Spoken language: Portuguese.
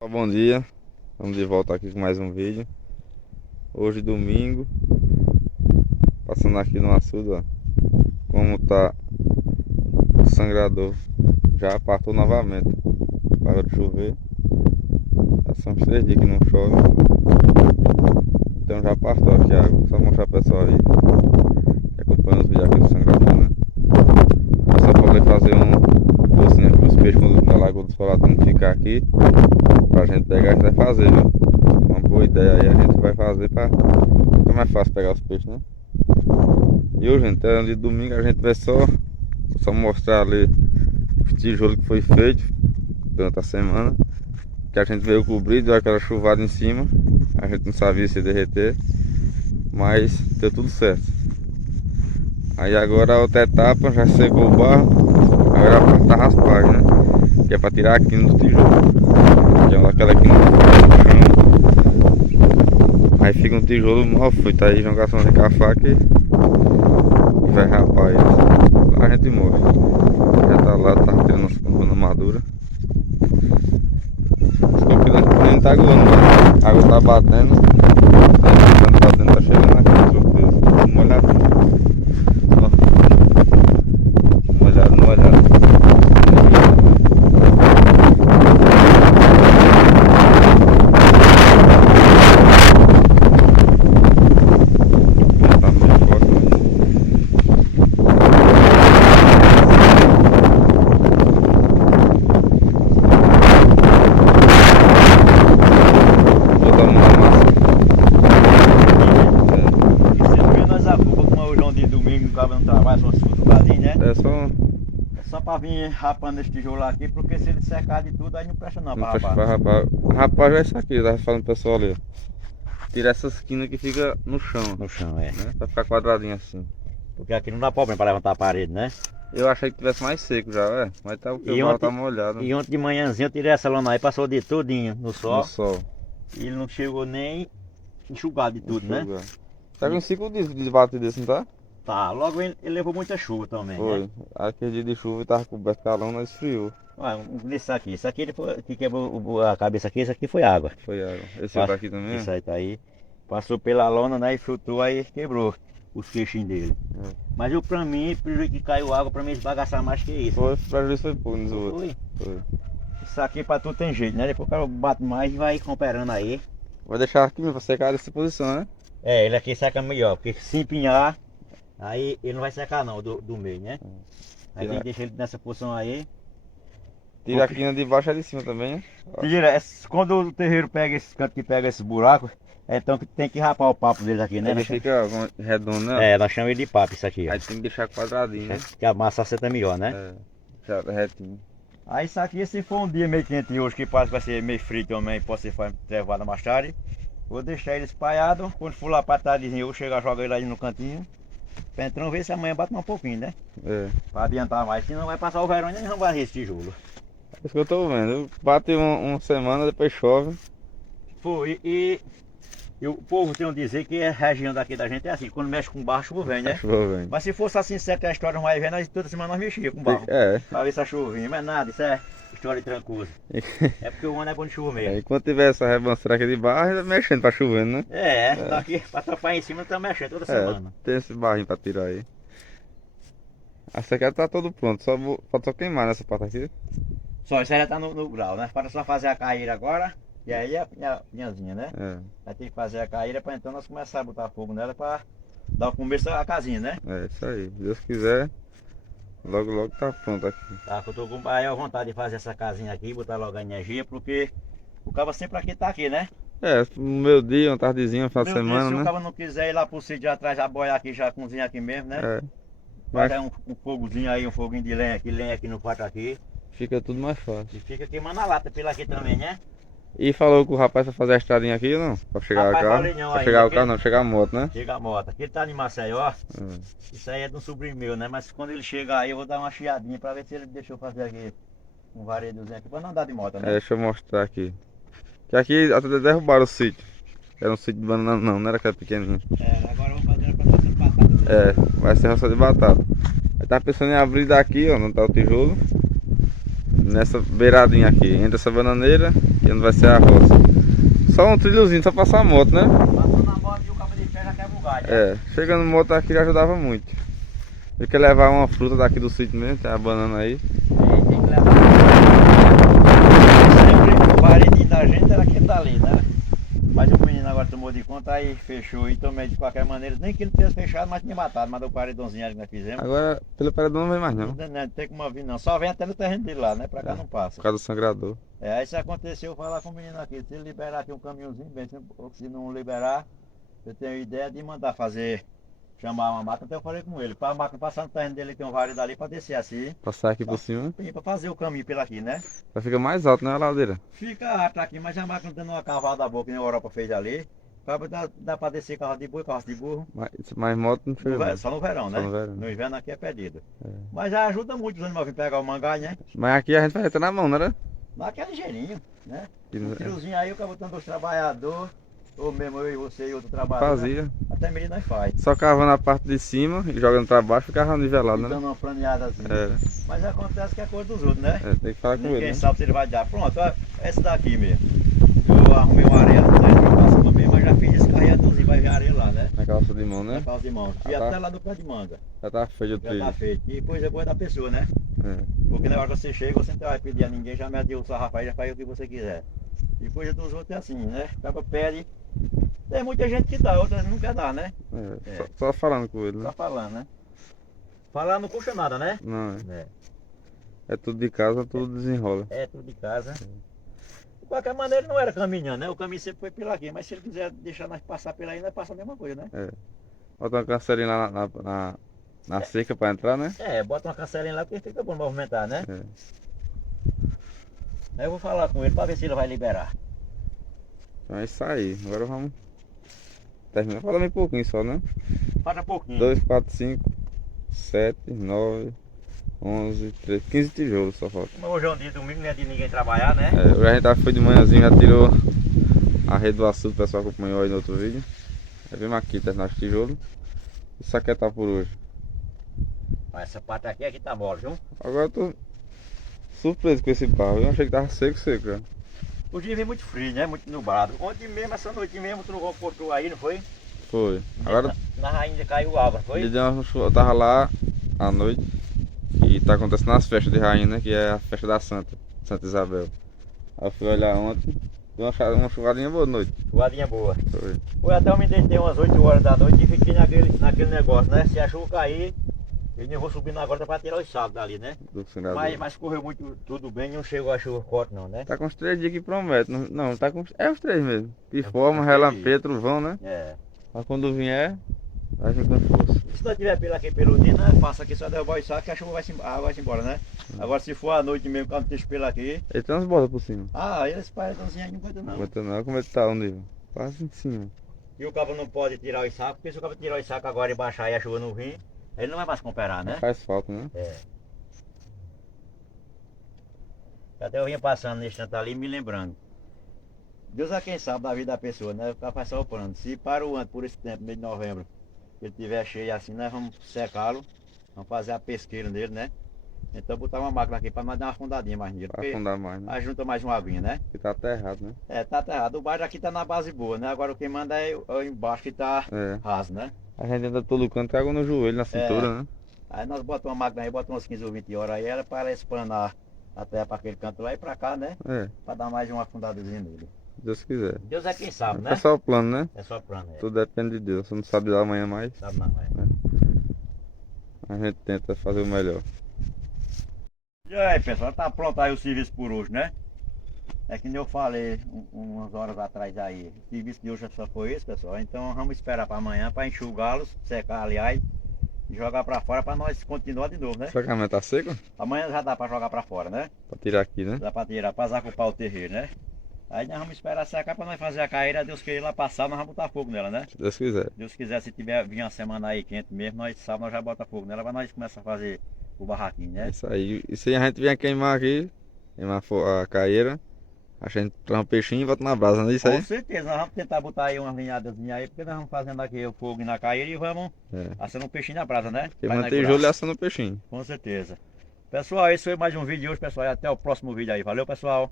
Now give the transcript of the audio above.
Bom dia, vamos de volta aqui com mais um vídeo. Hoje domingo, passando aqui no açude, ó, como tá o sangrador, já apartou novamente, parou de chover. Já são 3 dias que não chove, então já apartou aqui a água. Só mostrar pro pessoal aí que acompanha os vídeos aqui do sangrador, né? É só poder fazer um docinho aqui, os peixes quando a Lagoa dos Solatões ficar aqui pra gente pegar, a gente vai fazer, viu? Uma boa ideia aí, a gente vai fazer pra ficar mais fácil pegar os peixes, né? E hoje, gente, de domingo a gente vai só mostrar ali os tijolos que foi feito durante a semana, que a gente veio cobrir, deu aquela chuvada em cima, a gente não sabia se ia derreter, mas deu tudo certo. Aí agora a outra etapa, já secou o barro, agora é a parte da raspagem, né? Que é pra tirar a quina do tijolo, que é aquela quina no chão. Aí fica um tijolo mal feito, aí jogação de com a faca e vai rapar ele. Lá a gente mostra. Já tá lá, tá tirando as panas maduras. Os coqueiros não tá aguando, né? A água tá batendo. Tá chegando aqui, surpresa. Uma olhadinha. Ó. Uma olhada. É só. Só pra vir rapando esse tijolo aqui, porque se ele secar de tudo, aí não presta não pra Pra rapar. rapar. Rapar já é isso aqui, eu tava falando pro pessoal ali. Tirar essa esquina que fica no chão, No chão, é. né? Pra ficar quadradinho assim. Porque aqui não dá problema pra levantar a parede, né? Eu achei que tivesse mais seco já, mas tá, o que o barro tá molhado. E ontem de manhãzinha eu tirei essa lona aí, passou de tudinho no sol. No sol. E ele não chegou nem enxugado de tudo, né? Tá com 5 dias de bate desse, não tá? Tá, logo ele levou muita chuva também, Foi. né? Aquele dia de chuva tava coberto com a lona, esfriou. Olha, nesse aqui, isso aqui ele foi, que quebrou a cabeça aqui, isso aqui foi água. Foi água. Esse outro aqui também? Isso aí tá aí. Passou pela lona, né? E filtrou aí quebrou os queixinhos dele. É. Mas eu, pra mim, prejuízo que caiu água, pra mim esbagaçar mais que isso. Foi, prejuízo foi pouco nos outros. Foi. Foi. Isso aqui pra tudo tem jeito, né? Depois o cara bate mais e vai comprando aí. Vai deixar aqui mesmo pra secar dessa posição, né? É, ele aqui seca melhor, porque se empinhar, aí ele não vai secar não, do meio, né? Aí tem que deixar ele nessa posição aí. Tira a quina de baixo e de cima também, né? Tira, quando o terreiro pega esse canto que pega esse buraco, então que tem que rapar o papo deles aqui, né? Ele fica redondo, né? É, nós chamamos ele de papo isso aqui, ó. Aí tem que deixar quadradinho, né? Que a massa senta melhor, né? É, já retinho. Aí isso aqui, se for um dia meio quente hoje, que parece que vai ser meio frio também, pode ser trevada mais tarde. Vou deixar ele espalhado, quando for lá pra tardezinha eu chegar, jogar ele ali no cantinho. Pra entrar ver se amanhã bate mais um pouquinho, né? É. Pra adiantar mais, senão vai passar o verão e nem não vai esse tijolo. É isso que eu tô vendo. Bate uma semana, depois chove. Foi, e o povo tem a dizer que a região daqui da gente é assim, quando mexe com barro, chuva vem, né? Chuva vem. Mas se fosse assim, certo, a história não vai ver, nós toda semana nós mexíamos com barro. É. Pra ver se a chuvinha, mas nada, isso é história de trancoso. É porque o ano é bom de chuva mesmo. Enquanto tiver essa rebanceira aqui de barro, ainda mexendo pra chovendo, né? Tá aqui pra tapar em cima, tá mexendo toda semana. Tem esse barrinho pra tirar aí. Essa aqui tá todo pronto, falta só queimar nessa parte aqui. Só, isso aí já tá no grau, né? Falta só fazer a caíra agora, e aí a pinhazinha, né? É, Vai ter que fazer a caíra pra então nós começar a botar fogo nela pra dar o começo à casinha, né? é isso aí. Se Deus quiser, logo tá pronto aqui. Tá, eu tô com a vontade de fazer essa casinha aqui, botar logo a energia, porque o cabo sempre aqui tá aqui, né? É, no meu dia, uma tardezinha, um final de Meu Deus, semana, se o né? cabo não quiser ir lá pro sítio atrás, já boiar aqui, já cozinhar aqui mesmo, né? É, Fazer um fogozinho aí, um foguinho de lenha aqui no quarto aqui. fica tudo mais fácil. E fica queimando a lata pela aqui também, né? E falou com o rapaz pra fazer a estradinha aqui ou não? Pra chegar Rapaz, o carro? falei não Pra ainda, chegar o que- carro não, chegar a moto, né? Chega a moto. Aqui ele tá em Maceió. É. Isso aí é de um sobrinho meu, né? Mas quando ele chegar aí eu vou dar uma chiadinha pra ver se ele deixou fazer aqui um varedozinho aqui pra não andar de moto, É, né? deixa eu mostrar aqui. Que aqui até derrubaram o sítio. Era um sítio de banana não era aquela pequenininha. É, agora eu vou fazer a plantação de batata. É, vai ser roça de batata. Aí tá pensando em abrir daqui, ó, não tá o tijolo. Nessa beiradinha aqui, entre essa bananeira, que Aqui onde vai ser a roça. Só um trilhozinho, só passar a moto, né? Passou na moto e o cabo de pé já quebra o galho. É, chegando moto aqui já ajudava muito. Eu quer levar uma fruta daqui do sítio mesmo, tem a banana aí. E tem que levar. Sempre o paredinho da gente era aquele dali, né? Mas o menino agora tomou de conta, aí fechou e tomei de qualquer maneira. Nem que ele tivesse fechado, mas tinha matado. Mas o paredãozinho ali que nós fizemos. Agora, pelo paredão não vem mais não. Não tem como vir não. Só vem até no terreno dele lá, né? Pra cá não Por passa. causa do sangrador. Aí se acontecer, eu falar com o menino aqui. Se ele liberar aqui um caminhãozinho, bem, se não liberar, eu tenho ideia de mandar fazer. Chamar uma máquina, então eu falei com ele, para a máquina passar no terreno dele, tem um vale dali para descer assim. Passar aqui por cima. Para fazer o caminho pelo aqui, né? Já fica mais alto, né, a ladeira? Fica alto aqui, mas a máquina dando uma cavada boa que nem a Europa fez ali. Dá para descer carro de boi, carro de burro. Mas moto não chega não. Só no verão, né? Só no verão. No inverno aqui é perdido. É. Mas já ajuda muito os animais a vir pegar o mangá, né? Mas aqui a gente faz até na mão, né? Naquele ligeirinho, né? E não- Um tirozinho aí, eu acabo botando os trabalhadores, ou mesmo eu e você e outro trabalhador. Fazia. Né? Até mesmo nós faz. Só cavando a parte de cima e jogando pra baixo ficava nivelado, E né? dando uma planeadazinha. É. Mas acontece que é coisa dos outros, né? É, tem que falar com Ninguém ele, né? sabe se ele vai dar. Pronto, ó, esse daqui mesmo. Eu arrumei uma areia no terreno que passa também, mas já fiz esse carreadorzinho para ver areia lá, né? Na calça de mão, Na né? calça de mão. E Ah, tá. até lá do pé de manga. Já tá feio o Já trilho. tá feito. E coisa boa da pessoa, né? É. Porque na hora que você chega, você não vai pedir a ninguém, já mete o sarrafo aí, já faz o que você quiser. E coisa dos outros é assim, né? Acaba pede. Tem muita gente que dá, outras não quer dar, né? É. É. Só falando com ele, né? Só falando, né? Falar não custa nada, né? Não, É. é tudo de casa, tudo desenrola. É tudo de casa. De qualquer maneira não era caminhando, né? O caminho sempre foi pela aqui, mas se ele quiser deixar nós passar pela aí, nós passa a mesma coisa, né? Bota uma cancelinha lá na seca pra entrar, né? É, bota uma cancelinha lá porque fica bom movimentar, né? É. Aí eu vou falar com ele pra ver se ele vai liberar. Então é isso aí. Agora vamos terminar. Falando um pouquinho só, né? Falta pouquinho. 2, 4, 5, 7, 9, 11, 13, 15 tijolos só falta. Como hoje é um dia de domingo, não é de ninguém trabalhar, né? É, hoje a gente foi de manhãzinho, já tirou a rede do açude, o pessoal acompanhou aí no outro vídeo. Aí vimos aqui, terminar os tijolos. Isso aqui é tá por hoje. Mas essa parte aqui tá mole, viu? Agora eu tô surpreso com esse barro. Eu achei que tava seco já. O dia vem muito frio, né? Muito nublado. Ontem mesmo, essa noite mesmo, trovão cortou aí, não foi? Foi. Agora Na rainha caiu água, não foi? ele deu uma chuva, eu tava lá à noite e tá acontecendo as festas de rainha, né? Que é a festa da Santa Isabel. Aí eu fui olhar ontem, deu uma chuvadinha boa à noite. Chuvadinha boa. Foi. Foi até eu me deitei umas 8 horas da noite e fiquei naquele negócio, né? Se a chuva cair, eu nem vou subir agora para tirar os sacos dali, né? Do senador. Mas correu muito, tudo bem, não chegou a chuva forte não, né? Tá com uns 3 dias que promete. Não, tá com. É os 3 mesmo. Que É forma, uns 3 relampeio, trovão, né? É. Mas quando vier, vai vir com força. Se não tiver pelo aqui pelo dia, né? Passa aqui só derrubar os sacos que a chuva a água vai embora, né? Agora se for à noite mesmo, quando tem pelo aqui. Ele tem umas bordas por cima. Ah, esse paredãozinho aí não aguenta não. Aguenta não, como ele tá o nível? Quase em cima. E o cabo não pode tirar os sacos, porque se o cabo tirar os sacos agora e baixar e a chuva não vir, ele não vai mais comprar, né? Faz falta, né? É. Até eu vinha passando nesse tanto ali me lembrando. Deus é quem sabe da vida da pessoa, né? O cara faz só o plano. Se para o ano por esse tempo, mês de novembro, ele tiver cheio assim, nós vamos secá-lo, vamos fazer a pesqueira nele, né? Então botar uma máquina aqui para nós dar uma afundadinha mais nele. Pra Porque afundar mais, né? aí junta mais uma aguinha, né? Porque tá aterrado, né? É, tá aterrado. O baixo aqui tá na base boa, né? Agora o que manda é o embaixo que tá É. raso, né? A gente anda todo canto com água no joelho, na cintura, né? Aí nós botamos uma máquina aí, botamos umas 15 ou 20 horas aí, ela para espanar a terra para aquele canto lá e para cá, né? É, Para dar mais uma afundadazinha nele. Deus quiser. Deus é quem sabe, né? É só o plano, né? É só plano, é. Tudo depende de Deus. Você não sabe da amanhã mais. Sabe não, é. A gente tenta fazer o melhor. E aí, pessoal, tá pronto aí o serviço por hoje, né? É que nem eu falei umas horas atrás aí. O serviço de hoje só foi esse, pessoal. Então vamos esperar para amanhã para enxugá-los, secar, aliás, e jogar para fora para nós continuar de novo, né? Será que a minha tá seca? Amanhã já dá para jogar para fora, né? Pra tirar aqui, né? Dá para tirar, para desocupar o terreiro, né? Aí nós vamos esperar secar para nós fazer a caíra, Deus queira lá passar, nós vamos botar fogo nela, né? Se Deus quiser. Deus quiser, se tiver vir uma semana aí quente mesmo, nós sábado nós já bota fogo nela, para nós começar a fazer o barraquinho, É né? isso aí. E se a gente vier queimar aqui, queimar a caeira, a gente traz um peixinho e volta na brasa, não é isso aí? Com certeza, nós vamos tentar botar aí umas linhadas aí, porque nós vamos fazendo aqui o fogo na caíra e vamos É. assando um peixinho na brasa, né? Porque Pra manter inaugurar. julho é assando o peixinho. Com certeza. Pessoal, esse foi mais um vídeo de hoje, pessoal, e até o próximo vídeo aí. Valeu, pessoal!